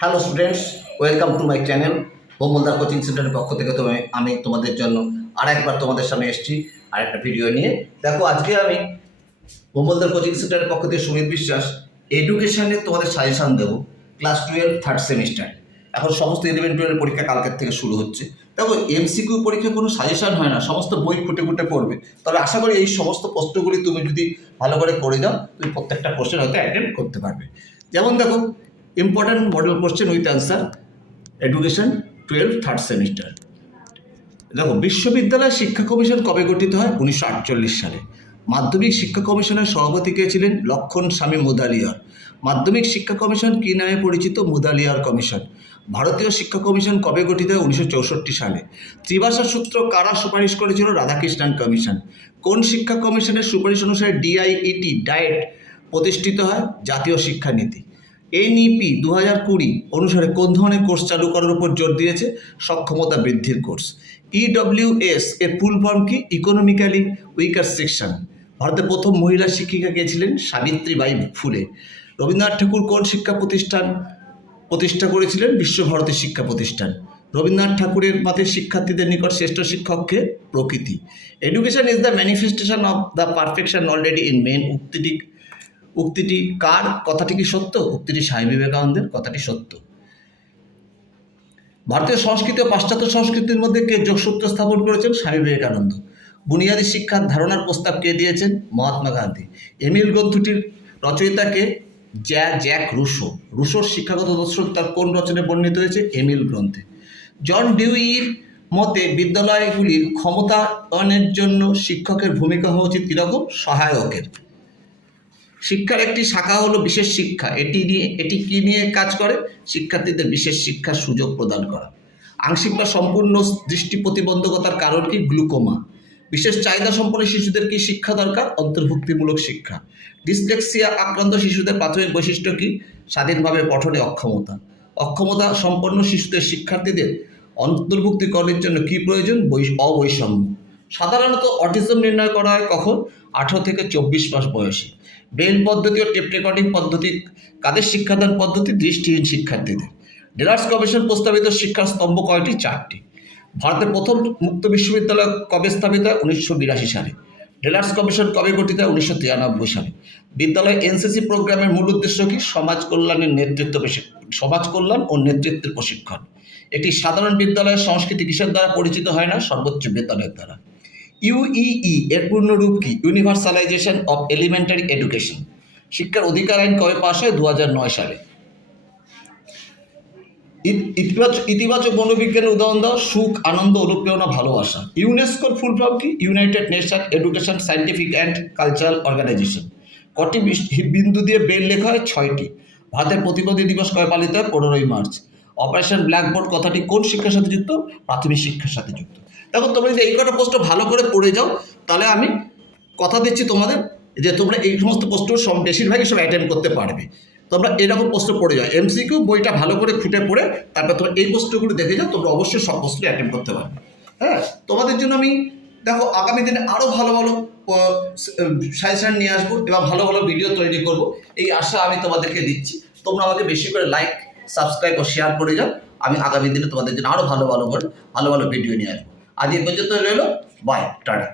Hello students, welcome to my channel. Homaldar coaching সেন্টারের পক্ষ থেকে আমি তোমাদের জন্য আরেকবার তোমাদের সামনে এসেছি আর একটা ভিডিও নিয়ে। দেখো, আজকে আমি হোমলদার কোচিং সেন্টারের পক্ষ থেকে সুমিত বিশ্বাস এডুকেশনে তোমাদের সাজেশান দেবো। ক্লাস 12 থার্ড সেমিস্টার, এখন সমস্ত 11-12 পরীক্ষা কালকের থেকে শুরু হচ্ছে। দেখো, এমসিকিউ পরীক্ষা কোনো সাজেশান হয় না, সমস্ত বই খুঁটে খুঁটে পড়বে। তবে আশা করি এই সমস্ত প্রশ্নগুলি তুমি যদি ভালো করে করে যাও, তুমি প্রত্যেকটা কোশ্চেন হয়তো অ্যাটেন্ড করতে পারবে। যেমন দেখো, important model question with answer, education 12 third semester. দেখো, বিশ্ববিদ্যালয় শিক্ষা কমিশন কবে গঠিত হয়? 1948 সালে। মাধ্যমিক শিক্ষা কমিশনের সভাপতি কে ছিলেন? লক্ষণ স্বামী মুদালিয়ার। মাধ্যমিক শিক্ষা কমিশন কী নামে পরিচিত? মুদালিয়ার কমিশন। ভারতীয় শিক্ষা কমিশন কবে গঠিত হয়? 1964 সালে। ত্রিভাষা সূত্র কারা সুপারিশ করেছিল? রাধাকৃষ্ণন কমিশন। কোন শিক্ষা কমিশনের সুপারিশ অনুসারে ডিআইইটি ডায়েট প্রতিষ্ঠিত হয়? জাতীয় শিক্ষানীতি। এনইপি 2020 অনুসারে কোন ধরনের কোর্স চালু করার উপর জোর দিয়েছে? সক্ষমতা বৃদ্ধির কোর্স। ইডব্লিউএস এর ফুল ফর্ম কি? Economically weaker section. ভারতের প্রথম মহিলা শিক্ষিকা কে ছিলেন? সাবিত্রীবাই ফুলে। রবীন্দ্রনাথ ঠাকুর কোন শিক্ষা প্রতিষ্ঠা করেছিলেন? বিশ্বভারতী শিক্ষা প্রতিষ্ঠান। রবীন্দ্রনাথ ঠাকুরের মতে শিক্ষার্থীদের নিকট শ্রেষ্ঠ শিক্ষককে? প্রকৃতি। Education is the manifestation of the perfection already in men. উক্তিটি কার? কথাটি কি সত্য? উক্তিটি স্বামী বিবেকানন্দের। কথাটি সত্য। ভারতীয় সংস্কৃতি ও পাশ্চাত্য সংস্কৃতির মধ্যে কে যোগসূত্র স্থাপন করেছেন? স্বামী বিবেকানন্দ। বুনিয়াদী শিক্ষার ধারণার প্রস্তাব কে দিয়েছেন? মহাত্মা গান্ধী। এমিল গ্রন্থটির রচয়িতাকে? Jack Russo. রুশোর শিক্ষাগত দর্শন তার কোন রচনায় বর্ণিত হয়েছে? এমিল গ্রন্থে। জন ডিউইর মতে বিদ্যালয়গুলির ক্ষমতায়নের জন্য শিক্ষকের ভূমিকা হওয়া উচিত কীরকম? সহায়কের। শিক্ষার একটি শাখা হলো বিশেষ শিক্ষা। এটি কি নিয়ে কাজ করে? শিক্ষার্থীদের বিশেষ শিক্ষার সুযোগ প্রদান করা। আংশিক বা সম্পূর্ণ দৃষ্টি প্রতিবন্ধকতার কারণ কি? গ্লুকোমা। বিশেষ চাহিদা সম্পন্ন শিশুদের কি শিক্ষা দরকার? অন্তর্ভুক্তিমূলক শিক্ষা। ডিসলেক্সিয়া আক্রান্ত শিশুদের প্রাথমিক বৈশিষ্ট্য কি? স্বাধীনভাবে পঠনে অক্ষমতা। অক্ষমতা সম্পন্ন শিশুদের শিক্ষার্থীদের অন্তর্ভুক্তিকরণের জন্য কি প্রয়োজন? অবৈষম্য। সাধারণত অটিজম নির্ণয় করা হয় কখন? 18 থেকে 24 মাস বয়সে। ব্রেইল পদ্ধতি ও টেপ রেকর্ডিং পদ্ধতি কাদের শিক্ষাদান পদ্ধতি? দৃষ্টিহীন শিক্ষার্থীদের। ডেলার্স কমিশন প্রস্তাবিত শিক্ষার স্তম্ভ কয়টি? 4টি। ভারতের প্রথম মুক্ত বিশ্ববিদ্যালয় কবে স্থাপিত হয়? 1982 সালে। ডেলার্স কমিশন কবে গঠিত হয়? 1993 সালে। বিদ্যালয় এনসিসি প্রোগ্রামের মূল উদ্দেশ্য কি? সমাজ কল্যাণ ও নেতৃত্বের প্রশিক্ষণ। একটি সাধারণ বিদ্যালয়ের সংস্কৃতি কিসের দ্বারা পরিচিত হয় না? সর্বোচ্চ বেতনের দ্বারা। ইউইই এর পূর্ণরূপ কি? Universalisation of elementary education. শিক্ষার অধিকার আইন কবে পাশ হয়? 2009 সালে। ইতিবাচক মনোবিজ্ঞানের উদাহরণ দাও। সুখ, আনন্দ, অনুপ্রেরণা, ভালোবাসা। ইউনেস্কোর ফুল ফর্ম কি? United nation education scientific and cultural organization. কটি বিন্দু দিয়ে বেল লেখা হয়? 6টি। ভারতের প্রতিপদী দিবস কবে পালিত হয়? 15ই মার্চ। অপারেশন ব্ল্যাকবোর্ড কথাটি কোন শিক্ষার সাথে যুক্ত? প্রাথমিক শিক্ষার সাথে যুক্ত। দেখো, তোমরা যদি এই কটা প্রশ্ন ভালো করে পড়ে যাও, তাহলে আমি কথা দিচ্ছি তোমাদের যে তোমরা এই সমস্ত প্রশ্ন বেশিরভাগই সব অ্যাটেন্ড করতে পারবে। তোমরা এরকম প্রশ্ন পড়ে যাও, এমসিকিউ বইটা ভালো করে খুঁটে পড়ে তারপর তোমরা এই প্রশ্নগুলো দেখে যাও, তোমরা অবশ্যই সব প্রশ্ন অ্যাটেন্ড করতে পারবে। হ্যাঁ, তোমাদের জন্য আমি দেখো আগামী দিনে আরও ভালো ভালো সাজেশন নিয়ে আসবো এবং ভালো ভালো ভিডিও তৈরি করব, এই আশা আমি তোমাদেরকে দিচ্ছি। তোমরা আমাকে বেশি করে লাইক, সাবস্ক্রাইব ও শেয়ার করে যাও। আমি আগামী দিনে তোমাদের জন্য আরও ভালো ভালো ভিডিও নিয়ে আসবো। আজ এই পর্যন্ত রইল। Bye, tata.